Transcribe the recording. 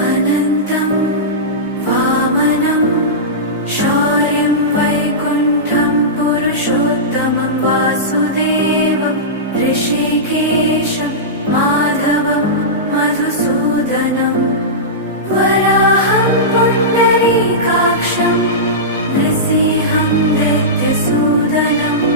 अनन्तं वामनं शौर्यं वैकुण्ठं पुरुषोत्तमं वासुदेवं ऋषिकेशं माधवं मधुसूदनं वराहं पुण्डरीकाक्षं नृसिंहं दैत्यसूदनम्